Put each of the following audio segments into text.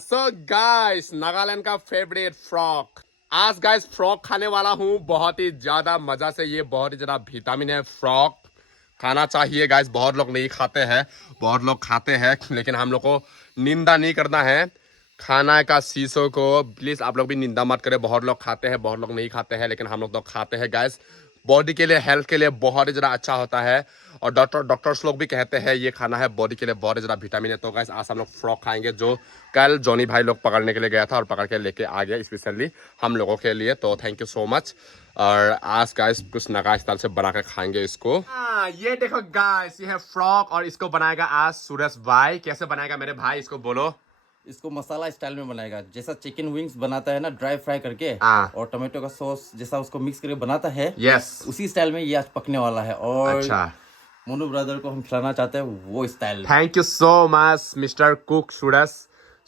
So guys Nagaland का favourite frock. आज guys frock खाने वाला हूँ बहुत ही ज्यादा मजा से। ये बहुत ही ज्यादा विटामिन है। फ्रॉक खाना चाहिए गाइस। बहुत लोग नहीं खाते हैं, बहुत लोग खाते हैं, लेकिन हम लोग को निंदा नहीं करना है खाना का शीशों को। प्लीज आप लोग भी निंदा मत करें। बहुत लोग खाते हैं, बहुत लोग नहीं खाते हैं, लेकिन हम लोग तो खाते हैं गाइस। बॉडी के लिए, हेल्थ के लिए बहुत ही ज़्यादा अच्छा होता है। और डॉक्टर्स लोग भी कहते हैं ये खाना है बॉडी के लिए बहुत ही ज़्यादा विटामिन है। तो गाइस आज हम लोग फ्रॉक खाएंगे, जो कल जॉनी भाई लोग पकड़ने के लिए गया था और पकड़ के लेके आ गया स्पेशली हम लोगों के लिए। तो थैंक यू सो मच। और आज गाइस कुछ नगा स्टाइल से बना कर खाएंगे इसको। ये देखो गाइस, ये है फ्रॉक और इसको बनाएगा आज सूरज भाई। कैसे बनाएगा मेरे भाई, इसको बोलो। इसको मसाला स्टाइल में बनाएगा, जैसा चिकन विंग्स बनाता है ना, ड्राई फ्राई करके और टमाटो का सॉस जैसा उसको मिक्स करके बनाता है। यस, उसी स्टाइल में ये आज पकने वाला है। और अच्छा, मोनू ब्रदर को हम खिलाना चाहते हैं वो style. Thank you so much mister cook Suraj.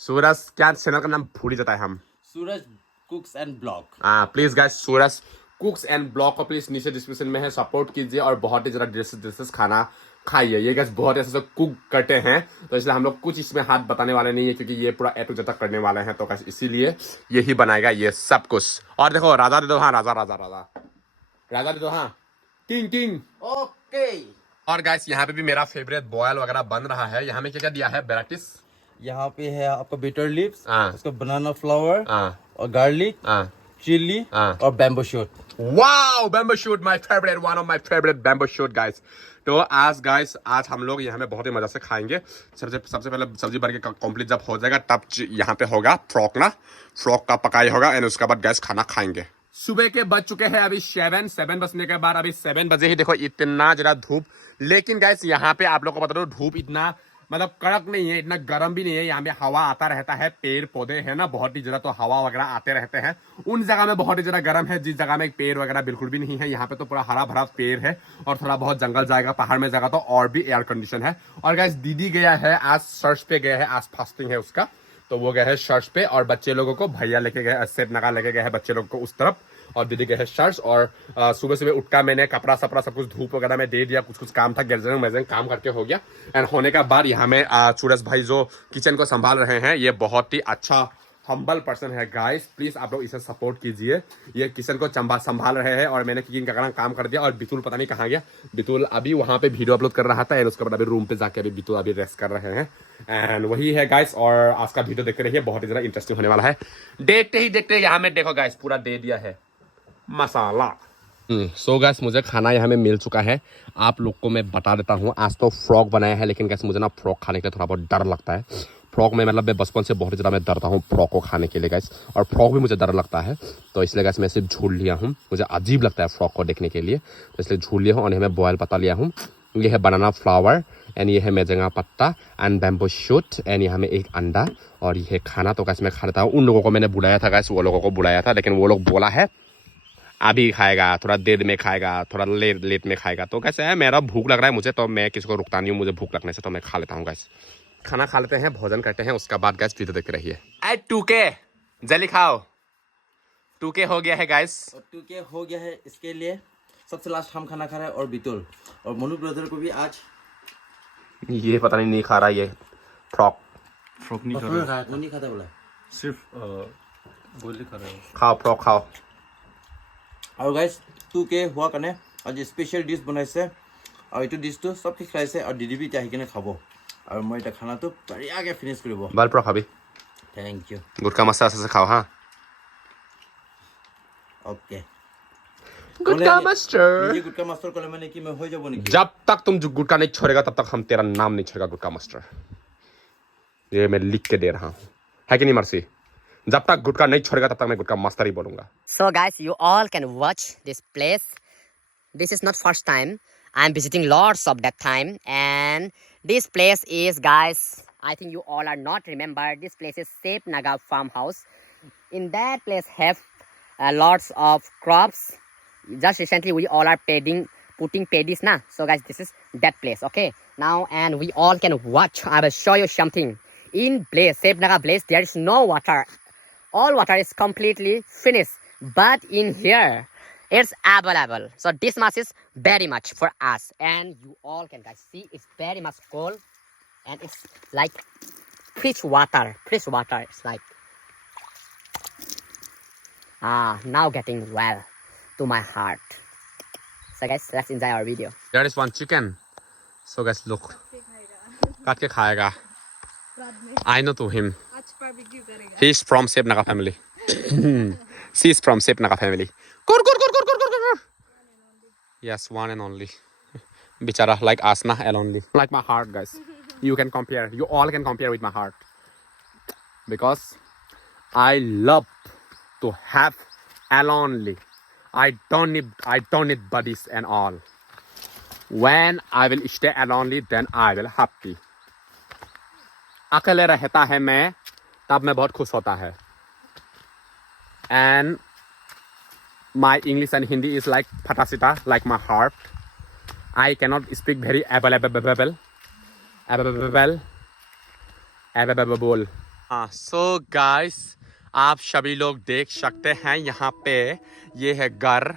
Suraj क्या चैनल का नाम भूल ही जाता है हम। Suraj cooks and blog. Please guys Suraj cooks and blog को प्लीज नीचे डिस्क्रिप्शन में है, सपोर्ट कीजिए और बहुत ही ज्यादा डिशेस खाना खाइए। ये गाइस बहुत ऐसे कुक करते हैं, तो इसलिए हम लोग कुछ इसमें हाथ बताने वाले नहीं है, क्योंकि ये पूरा ए टू जेड तक करने वाले हैं। तो गाइस इसीलिए यही बनाएगा ये सब कुछ। और देखो राजा दे दो, हाँ राजा राजा राजा राजा दे दो, हाँ किंग किंग। ओके। और गाइस यहाँ पे भी मेरा फेवरेट बॉयल वगैरह बन रहा है। यहाँ में क्या क्या दिया है वेराइटीज। यहाँ पे है आपका बिटर लिप्स, हाँ, उसका बनाना फ्लावर हाँ, और गार्लिक, हाँ, चिली हाँ। और bamboo shoot. Wow, bamboo shoot my favourite, one of my favourite bamboo shoot guys. तो आज गाइस आज हम लोग यहाँ में सबसे मजा से खाएंगे। सबसे पहले सब्जी भर के कंप्लीट जब हो जाएगा तब यहाँ पे होगा फ्रॉक ना, फ्रॉक का पकाई होगा एंड उसके बाद गैस खाना खाएंगे। सुबह के बज चुके हैं अभी 7 बजने के बाद अभी 7 बजे ही देखो इतना जरा धूप। लेकिन गैस यहाँ पे आप लोग को बता दो धूप इतना मतलब कड़क नहीं है, इतना गर्म भी नहीं है। यहाँ पे हवा आता रहता है, पेड़ पौधे है ना बहुत ही ज्यादा, तो हवा वगैरह आते रहते हैं। उन जगह में बहुत ही ज्यादा गर्म है, जिस जगह में पेड़ वगैरह बिल्कुल भी नहीं है। यहाँ पे तो पूरा हरा भरा पेड़ है और थोड़ा बहुत जंगल जाएगा, पहाड़ में जाएगा तो और भी एयर कंडीशन है। और गैस दीदी गया है आज चर्च पे गया है, आज फास्टिंग है उसका, तो वो गए हैं चर्च पे। और बच्चे लोगों को भैया लेके गए, सेब नगा लेके गए हैं बच्चे लोगों को उस तरफ, और दीदी गए हैं चर्च। और सुबह सुबह उठकर मैंने कपड़ा सपड़ा सब कुछ धूप वगैरह में दे दिया, कुछ कुछ काम था, गैलरिंग मैजरिंग काम करके हो गया। एंड होने के बाद यहाँ में सूरज भाई जो किचन को संभाल रहे हैं, ये बहुत ही अच्छा हम्बल पर्सन है गाइस। प्लीज आप लोग इसे सपोर्ट कीजिए। ये किचन को संभाल रहे हैं और मैंने कुकिंग का काम कर दिया। और बितुल पता नहीं कहाँ गया, बितुल अभी वहां पे वीडियो अपलोड कर रहा था एंड उसके बाद अभी रूम पे जाके अभी बितुल अभी रेस्ट कर रहे हैं। एंड वही है गाइस। और आज का वीडियो देखते रहिए, बहुत ही ज्यादा इंटरेस्टिंग होने वाला है। देखते ही देखते यहाँ में देखो गाइस पूरा दे दिया है मसाला। सो गैस मुझे खाना यहाँ में मिल चुका है। आप लोग को मैं बता देता हूँ, आज तो फ्रॉक बनाया है, लेकिन गैस मुझे ना फ्रॉक खाने के लिए थोड़ा बहुत डर लगता है। फ्रॉक में मतलब मैं बचपन से बहुत ज़्यादा मैं डरता हूँ फ्रॉक को खाने के लिए गैस, और फ्रॉक भी मुझे डर लगता है। तो इसलिए गैस मैं सिर्फ झूल लिया हूँ, मुझे अजीब लगता है फ्रॉक को देखने के लिए, तो इसलिए झूल लिया हूँ। और मैं बॉयल पत्ता लिया हूँ, ये है बनाना फ्लावर एंड ये है मेजेंगा पत्ता एंड बैम्बू शूट एंड यहाँ में एक अंडा और ये है खाना। तो गैस मैं खा लेता हूँ। उन लोगों को मैंने बुलाया था गैस, वो लोगों को बुलाया था, लेकिन वो लोग बोला है अभी खाएगा, थोड़ा देर में खाएगा, थोड़ा लेट में खाएगा। तो कैसे है, मेरा भूख लग रहा है मुझे, तो मैं किसी को रुकता नहीं हूँ, मुझे भूख लगने से तो मैं खा लेता हूँ गैस। खाना खा लेते हैं, भोजन करते हैं, उसके बाद गैस वीडियो देखते रहिए। ए टूके जल्दी खाओ, टूके हो गया है गैस। और टूके हो गया है, इसके लिए सबसे लास्ट हम खाना खा रहे हैं। और बितुल और मोनू ब्रदर को भी आज ये पता नहीं खा रहा, ये फ्रॉक नहीं खा रहा, वो नहीं खाता बोला, सिर्फ गोली खा रहा है। खाओ, फ्रॉक खाओ। और गाइस टूके हुआ कने आज स्पेशल डिश बनाइছে और এইটো ডিশটো सबके খাইছে और दीदी भी चाहि किने खाबो और মই এটা খানাটো বঢ়িয়াকে ফিনিশ কৰিব। बाल पर खाबी, थैंक यू। गुटका मसाला से खाओ। हाँ ओके गुटका मास्टर। ये गुटका मास्टर कले मैंने कि मैं हो जाबो नहीं। जब तक तुम गुटका नहीं छोड़ेगा तब तक हम तेरा नाम नहीं छोड़ेगा गुटका मास्टर। ये मैं लिख के दे रहा हूँ, है कि नहीं मर्सी? जब तक गुटका नहीं छोड़ेगा तब तक मैं गुटका मास्टर ही बोलूंगा। So guys, you all can watch this place. This is not first time. I'm visiting lots of that time, and this place is, guys, I think you all are not remember. This place is Sep Naga Farmhouse. In that place have lots of crops. Just recently we all are putting paddies na. So guys, this is that place. Okay, now and we all can watch. I will show you something. In place Sep Naga place there is no water. All water is completely finished, but in here it's available. So this much is very much for us, and you all can guys see it's very much cold, and it's like fresh water. It's like now getting well to my heart. So guys, let's enjoy our video. There is one chicken. So guys, look. काट के खाएगा. I know to him. He's from Sep Naga family. She's from Sep Naga family. Kur. Yes, one and only. Bichara, like Asna and only. Like my heart, guys. You can compare. You all can compare with my heart. Because I love to have alone. I don't need buddies and all. When I will stay alone, then I will happy. अकेले रहता है मैं, तब मैं बहुत खुश होता है. And my English and Hindi is like Patasita, like my heart. I cannot speak very available. So guys, आप सभी लोग देख सकते हैं यहाँ पे ये है घर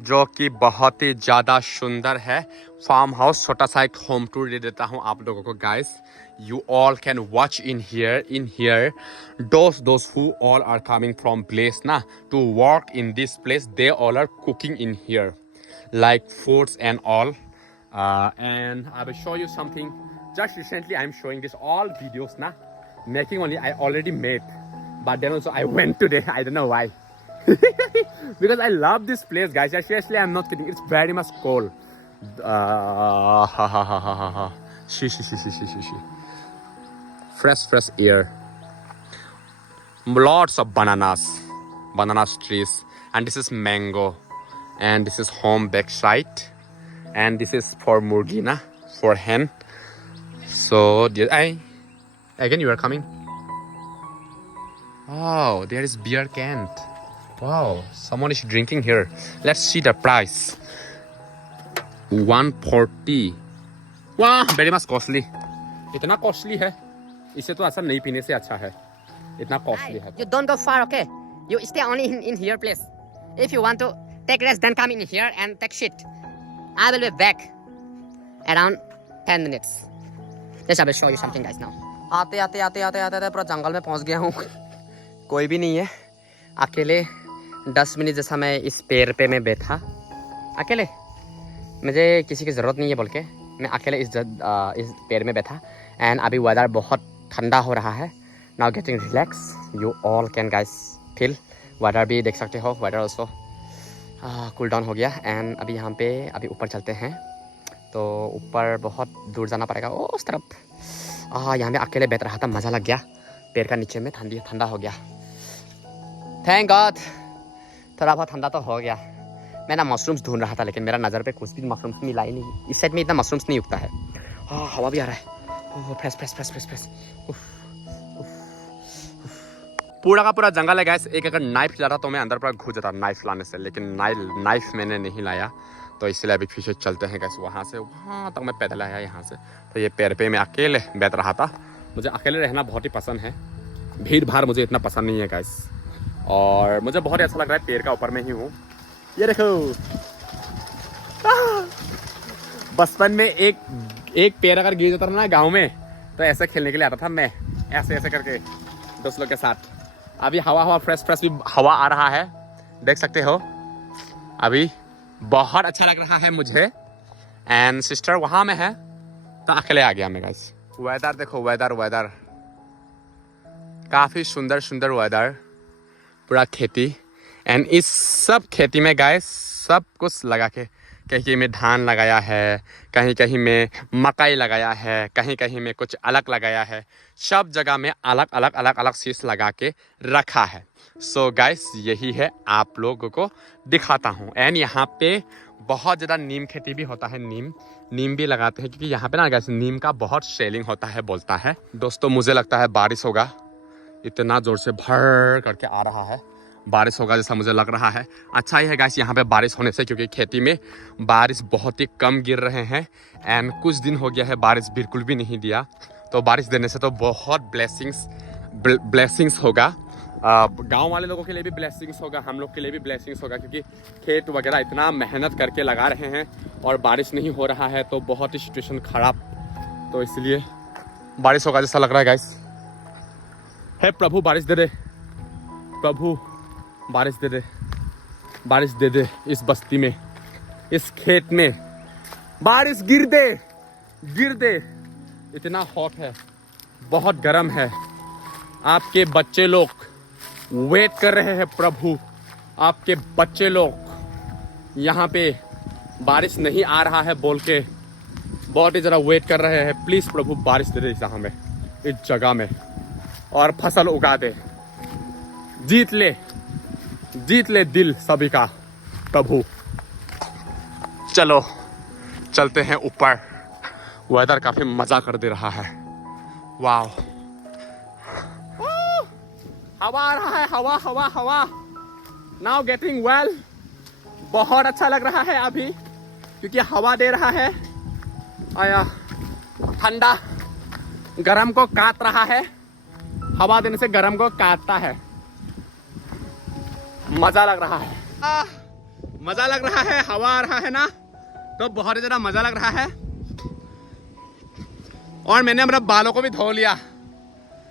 जो कि बहुत ही ज़्यादा सुंदर है. फार्म हाउस, छोटा सा एक होम टूर दे देता हूँ आप लोगों को guys. You all can watch in here. Those who all are coming from place na to work in this place, they all are cooking in here, like foods and all. And I will show you something. Just recently, I'm showing this all videos na making only. I already made, but then also I went today. I don't know why. Because I love this place, guys. Seriously, I'm not kidding. It's very much cold. She. Fresh air. Lots of bananas trees, and this is mango, and this is home backside, and this is for murgina, for hen. So again you are coming. Oh, there is beer can. Wow, someone is drinking here. Let's see the price. 140. Wow, very much costly. इतना costly है. इसे तो ऐसा नहीं पीने से अच्छा है. इतना costly है. You don't go far, okay? You stay only in here, please. If you want to take rest, then come in here and take shit. I will be back around 10 minutes. Just I will show you something, guys, now. आते पूरा जंगल में पहुंच गया हूँ. कोई भी नहीं है. अकेले 10 मिनट जैसा मैं इस पेड़ पे मैं बैठा. अकेले. मुझे किसी की ज़रूरत नहीं है बोल के मैं अकेले इस पेड़ में बैठा. एंड अभी वेदर बहुत ठंडा हो रहा है. Now getting relax. You all can guys feel. Weather भी देख सकते हो. वेदर ऑल्सो कूल डाउन हो गया. एंड अभी यहाँ पे अभी ऊपर चलते हैं. तो ऊपर बहुत दूर जाना पड़ेगा उस तरफ. यहाँ पे अकेले बैठ रहा था. मज़ा लग गया. पेड़ का नीचे में ठंडा हो गया. Thank God. थोड़ा बहुत ठंडा तो हो गया. मैं ना मशरूम्स ढूंढ रहा था लेकिन मेरा नज़र पे कुछ भी मशरूम्स मिला ही नहीं. इस साइड में इतना मशरूम्स नहीं उगता है. हवा भी आ रहा है. फ्रेश. पूरा का पूरा जंगल है गाइस. एक अगर नाइफ लाता तो मैं अंदर पूरा घुस जाता नाइफ लाने से. लेकिन नाइफ मैंने नहीं लाया तो इसलिए अभी फिर से चलते हैं गाइस. वहाँ से वहाँ तक मैं पैदल आया यहाँ से. तो ये पेड़ पे मैं अकेले बैठ रहा था. मुझे अकेले रहना बहुत ही पसंद है. भीड़ भाड़ मुझे इतना पसंद नहीं है गाइस. और मुझे बहुत ही अच्छा लग रहा है. पेड़ का ऊपर में ही हूँ. ये देखो. बचपन में एक पेड़ अगर गिर जाता था ना गाँव में तो ऐसे खेलने के लिए आता था मैं. ऐसे करके दोस्त लोग के साथ. अभी हवा फ्रेश भी हवा आ रहा है. देख सकते हो. अभी बहुत अच्छा लग रहा है मुझे. एंड सिस्टर वहाँ में है तो अकेले आ गया मैं गाइस. वेदर देखो. वेदर काफ़ी सुंदर वेदर. पूरा खेती. एंड इस सब खेती में गाइस सब कुछ लगा के कहीं में धान लगाया है. कहीं में मकई लगाया है. कहीं में कुछ अलग लगाया है. सब जगह में अलग चीज़ लगा के रखा है. सो गाइस यही है आप लोगों को दिखाता हूँ. एंड यहाँ पे बहुत ज़्यादा नीम खेती भी होता है. नीम भी लगाते हैं क्योंकि यहाँ पे ना गाइस नीम का बहुत सेलिंग होता है बोलता है. दोस्तों मुझे लगता है बारिश होगा. इतना ज़ोर से भर करके आ रहा है. बारिश होगा जैसा मुझे लग रहा है. अच्छा ही है गाइस यहाँ पे बारिश होने से क्योंकि खेती में बारिश बहुत ही कम गिर रहे हैं. एंड कुछ दिन हो गया है बारिश बिल्कुल भी नहीं दिया. तो बारिश देने से तो बहुत ब्लेसिंग्स होगा. गांव वाले लोगों के लिए भी ब्लेसिंग्स होगा. हम लोग के लिए भी ब्लेसिंग्स होगा क्योंकि खेत वगैरह इतना मेहनत करके लगा रहे हैं और बारिश नहीं हो रहा है तो बहुत ही सिचुएशन ख़राब. तो इसलिए बारिश होगा जैसा लग रहा है गाइस. हे प्रभु बारिश दे दे, प्रभु बारिश दे दे, बारिश दे दे इस बस्ती में, इस खेत में बारिश गिर दे, गिर दे। इतना हॉट है, बहुत गर्म है। आपके बच्चे लोग वेट कर रहे हैं प्रभु, आपके बच्चे लोग यहाँ पे बारिश नहीं आ रहा है बोल के बहुत ही ज़रा वेट कर रहे हैं। प्लीज़ प्रभु बारिश दे दे यहाँ में, इस जगह में, और फसल उगा दे। जीत ले दिल सभी का प्रभु। चलो चलते हैं ऊपर, वेदर काफी मजा कर दे रहा है। वाह, हवा आ रहा है, हवा हवा हवा। नाउ गेटिंग वेल, बहुत अच्छा लग रहा है अभी क्योंकि हवा दे रहा है। आया ठंडा गरम को काट रहा है, हवा देने से गरम को काटता है। मजा लग रहा है, मजा लग रहा है। हवा आ रहा है ना, तो बहुत ज्यादा मजा लग रहा है। और मैंने अपने बालों को भी धो लिया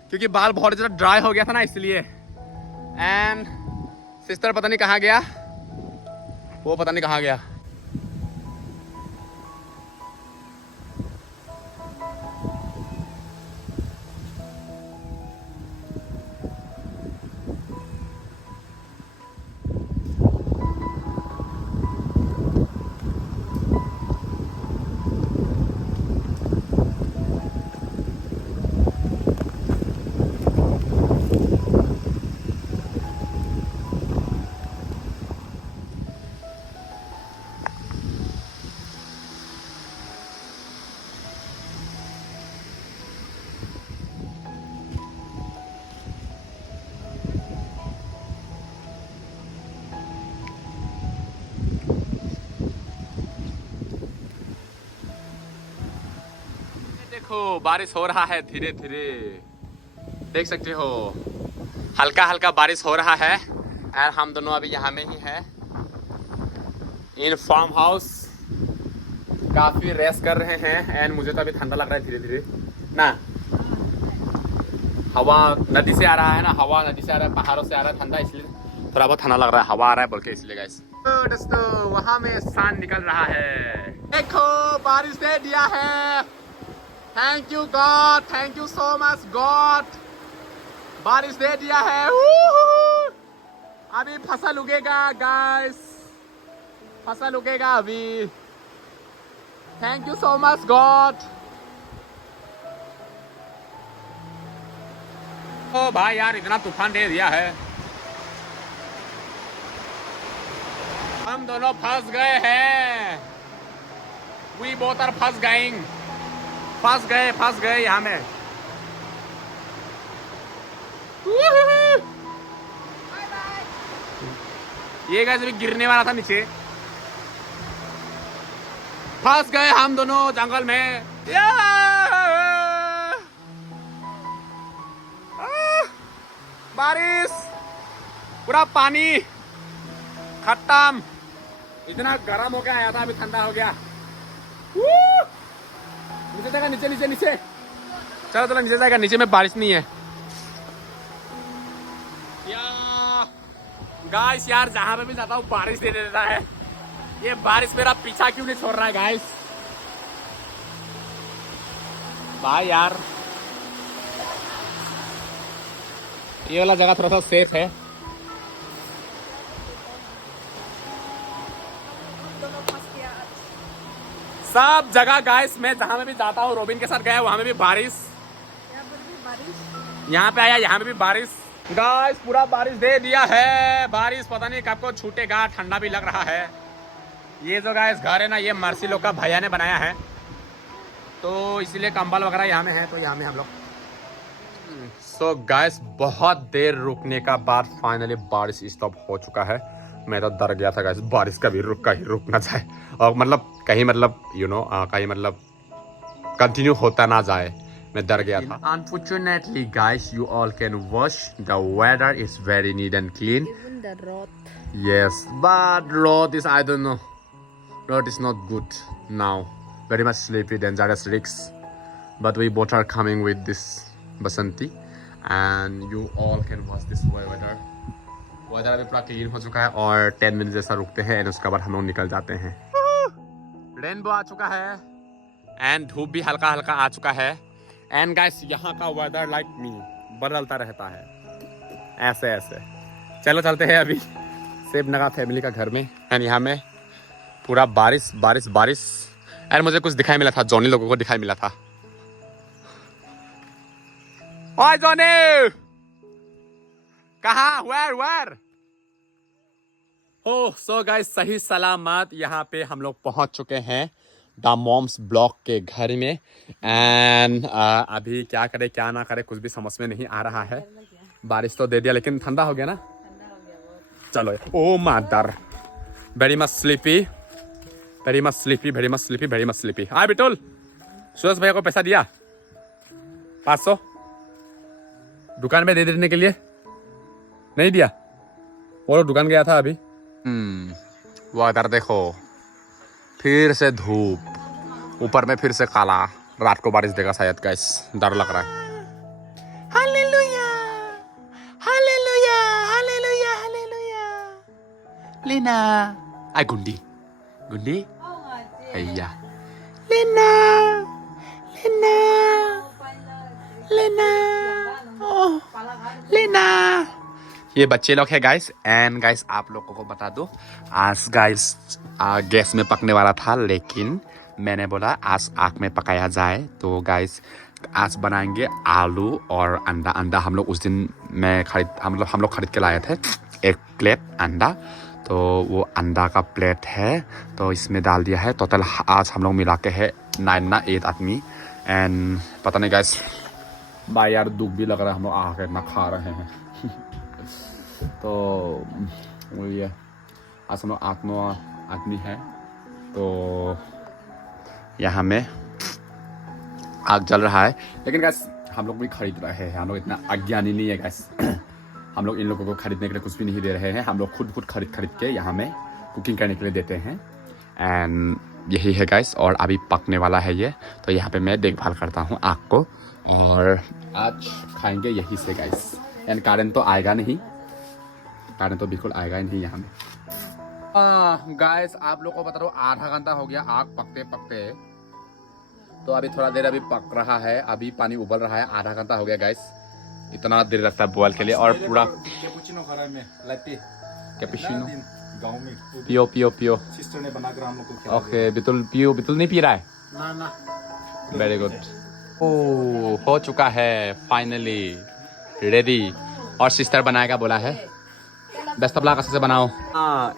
क्योंकि बाल बहुत ज्यादा ड्राई हो गया था ना, इसलिए। एंड सिस्टर पता नहीं कहाँ गया, वो पता नहीं कहाँ गया। देखो बारिश हो रहा है धीरे धीरे, देख सकते हो हल्का हल्का बारिश हो रहा है। और हम दोनों अभी यहाँ में ही हैं इन फार्म हाउस, काफी रेस्ट कर रहे हैं। एंड मुझे तो अभी ठंडा लग रहा है धीरे धीरे ना, हवा नदी से आ रहा है ना, हवा नदी से आ रहा है, पहाड़ों से आ रहा है ठंडा, इसलिए थोड़ा बहुत ठंडा लग रहा है। हवा आ रहा है बोल के इसलिए गाइस। दोस्तों वहां में सन निकल रहा है, देखो बारिश दे दिया है। Thank you God, thank you so much God, बारिश दे दिया है। अभी फसल उगेगा गाइस, फसल उगेगा अभी। Thank you so much God. ओ भाई यार इतना तूफान दे दिया है, हम दोनों फंस गए हैं। वी बोथ आर फंस गइंग, फंस गए यहाँ में। ये गाइस अभी गिरने वाला था नीचे, फंस गए हम दोनों जंगल में। बारिश, पूरा पानी खत्म। इतना गर्म हो गया आया था, अभी ठंडा हो गया। नीचे जाएगा, नीचे नीचे नीचे, चलो चलो नीचे जाएगा, नीचे में बारिश नहीं है। गाइस यार जहाँ पे भी जाता हूँ बारिश दे देता है। ये बारिश मेरा पीछा क्यों नहीं छोड़ रहा है गाइस? भाई यार ये वाला जगह थोड़ा सा सेफ है। सब जगह गाइस मैं जहाँ में भी जाता हूँ, रोबिन के साथ गया वहाँ में भी बारिश, यहाँ पे आया यहाँ में भी बारिश। गाइस पूरा बारिश दे दिया है। बारिश पता नहीं कब को छूटेगा, ठंडा भी लग रहा है। ये जो गाइस घर है ना, ये मर्सी लोग का भैया ने बनाया है, तो इसलिए कंबल वगैरह यहाँ में है, तो यहाँ में हम लोग। सो गाइस बहुत देर रुकने का बाद फाइनली बारिश स्टॉप हो चुका है। मैं तो डर गया था गाइस, बारिश कभी रुक ना जाए, और मतलब कहीं मतलब कहीं मतलब कंटिन्यू होता ना जाए, मैं डर गया था। Unfortunately guys, you all can wash. The weather is very neat and clean. Even the road. Yes, but road is, I don't know, road is not good now. Very much sleepy, dangerous risks. But we both are coming with this Basanti. And you all can watch this weather. Weather अभी पूरा clean हो चुका है और 10 minute जैसा रुकते हैं and उसके बाद हम लोग निकल जाते हैं। रेनबो आ चुका है एंड धूप भी हल्का हल्का आ चुका है एंड गाइस यहाँ का वेदर लाइक मी बदलता रहता है ऐसे ऐसे। चलो चलते हैं अभी सेब नगा फैमिली का घर में एंड यहाँ में पूरा बारिश बारिश बारिश एंड मुझे कुछ दिखाई मिला था, जॉनी लोगों को दिखाई मिला था। ओए जॉनी कहाँ वेयर ओह सो गाइस सही सलामत यहाँ पे हम लोग पहुंच चुके हैं द मॉम्स ब्लॉक के घर में एंड अभी क्या करे क्या ना करे कुछ भी समझ में नहीं आ रहा है। बारिश तो दे दिया लेकिन ठंडा हो गया ना। चलो oh mother very much sleepy very much sleepy very much sleepy very much sleepy. हाँ बिटुल सुरेश भैया को पैसा दिया 500 दुकान में दे देने के लिए नहीं दिया। वो दुकान गया था अभी। वो इधर देखो फिर से धूप ऊपर में फिर से काला। रात को बारिश देगा शायद गाइस डर लग रहा है। Hallelujah hallelujah hallelujah hallelujah. लेना आई गुंडी गुंडी भैया लेना लेना लेना ओह लेना। ये बच्चे लोग हैं गाइस एंड गाइस आप लोगों को बता दो आज गाइस गैस में पकने वाला था लेकिन मैंने बोला आज आग में पकाया जाए तो गाइस आज बनाएंगे आलू और अंडा। अंडा हम लोग उस दिन में हम लोग खरीद के लाए थे 1 प्लेट अंडा। तो वो अंडा का प्लेट है तो इसमें डाल दिया है। टोटल आज हम लोग मिला के है 8 आदमी एंड पता नहीं गाइस भाई यार दुख भी लग रहा है हम लोग आग इतना खा रहे हैं। तो ये आज हम लोग 8-9 आदमी है तो यहाँ में आग जल रहा है लेकिन गैस हम लोग भी खरीद रहे हैं। हम लोग इतना अज्ञानी नहीं है गैस। हम लोग इन लोगों को खरीदने के लिए कुछ भी नहीं दे रहे हैं। हम लोग खुद खरीद के यहाँ में कुकिंग करने के लिए देते हैं एंड यही है गैस। और अभी पकने वाला है ये तो यहाँ पे मैं देखभाल करता हूँ आग को और आज खाएंगे यही से गैस। एंड कारण तो आएगा नहीं, कारण तो बिल्कुल आएगा ही नहीं यहाँ में। गाइस आप लोग को बता दो आधा घंटा हो गया आग पकते पकते तो अभी थोड़ा देर अभी पक रहा है। अभी पानी उबल रहा है। आधा घंटा हो गया गाइस। इतना देर लगता है बॉयल के लिए और पूरा कैपुचिनो खा रहा है मैं लाटे कैपुचिनो गांव में पियो पियो पियो। सिस्टर ने बना कर हम लोग को खिलाया। ओके बितुल पियो। बितुल नहीं पी रहा है ना ना वेरी गुड। ओ हो चुका है फाइनली रेडी और सिस्टर बनाएगा बोला है। बेस्ट ऑफ लक से बनाओ।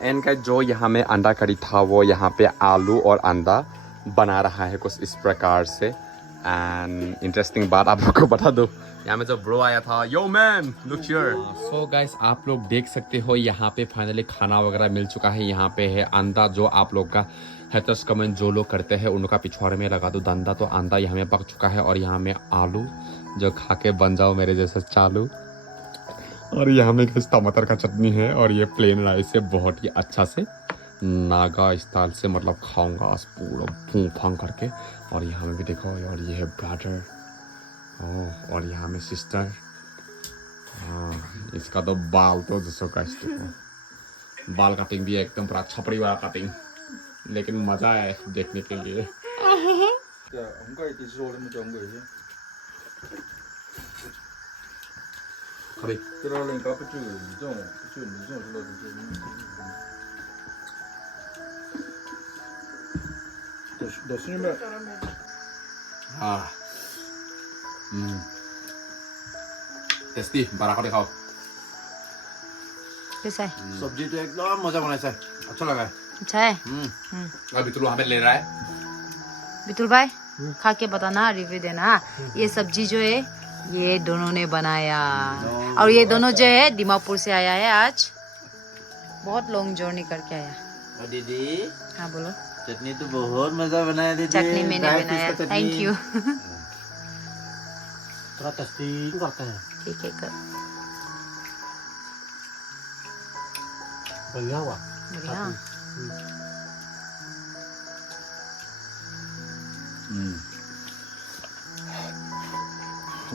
एंड का जो यहाँ में अंडा करी था वो यहाँ पे आलू और अंडा बना रहा है कुछ इस प्रकार से। एंड इंटरेस्टिंग बात आप लोग को बता दो यहाँ में जो ब्रो आया था yo man look here. So guys आप लोग देख सकते हो यहाँ पे फाइनली खाना वगैरह मिल चुका है। यहाँ पे है अंडा जो आप लोग का हेटर्स कमेंट जो लोग करते हैं उनका पिछवाड़े में लगा दो धंधा। तो अंडा यहाँ में पक चुका है और यहाँ में आलू जो खा के बन जाओ मेरे जैसे चालू। और यहाँ में टमाटर का चटनी है और ये प्लेन राइस है बहुत ही अच्छा से नागा स्टाइल से मतलब खाऊंगा आज पूरा फूं फांग करके। और यहाँ में भी देखो और ये है ब्रदर और यहाँ में सिस्टर। इसका तो बाल तो जैसो का बाल कटिंग भी एकदम पूरा छपड़ी वाला कटिंग लेकिन मजा है देखने के लिए। टेस्टी बड़ा को दिखाओ। कैसा है? सब्जी तो एकदम मजा बनाया है। अच्छा लगा है। अच्छा है। अभी तो वहाँ पे ले रहा है बितुल भाई खा के बताना रिव्यू देना। ये सब्जी जो है ये दोनों ने बनाया और ये दोनों जो है दीमापुर से आया है। आज बहुत लॉन्ग जर्नी करके आया। दीदी हाँ बोलो। चटनी तो बहुत मजा बनाया दीदी। चटनी मैंने बनाया थैंक यू। थोड़ा टेस्टी करता है। ठीक है कर बढ़िया हुआ। बढ़िया।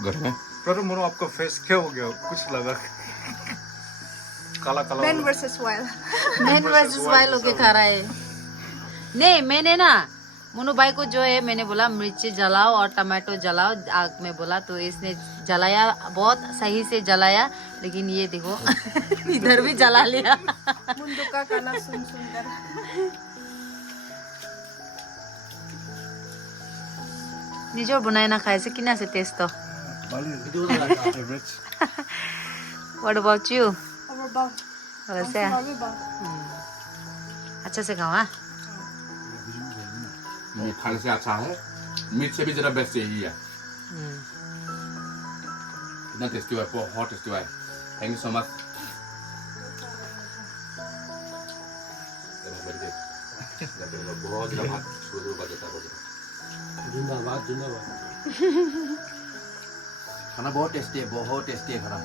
घर में ब्रदर मोनो आपका फेस क्या हो गया कुछ लगा काला काला Men versus wild. Man versus wild होके खा रहा है। नहीं, मैंने ना मोनू भाई को जो है मैंने बोला मिर्ची जलाओ और टमाटो जलाओ आग में बोला, तो इसने जलाया, बहुत सही से जलाया, लेकिन ये देखो इधर भी जला लिया। Mundo ka kana sundar. निजो बनाए ना खाए से किना से टेस्ट तो। What about you? Over ba? वैसे Over ba? अच्छा से खाओ। हाँ, ये खाने से अच्छा है, मीट से भी जरा बेस्ट यही है। इतना टेस्टी है, बहुत टेस्टी है। Thank you so much. बहुत ज़्यादा बात शुरू कर देता है। खाना बहुत टेस्टी है, बहुत टेस्टी है खाना।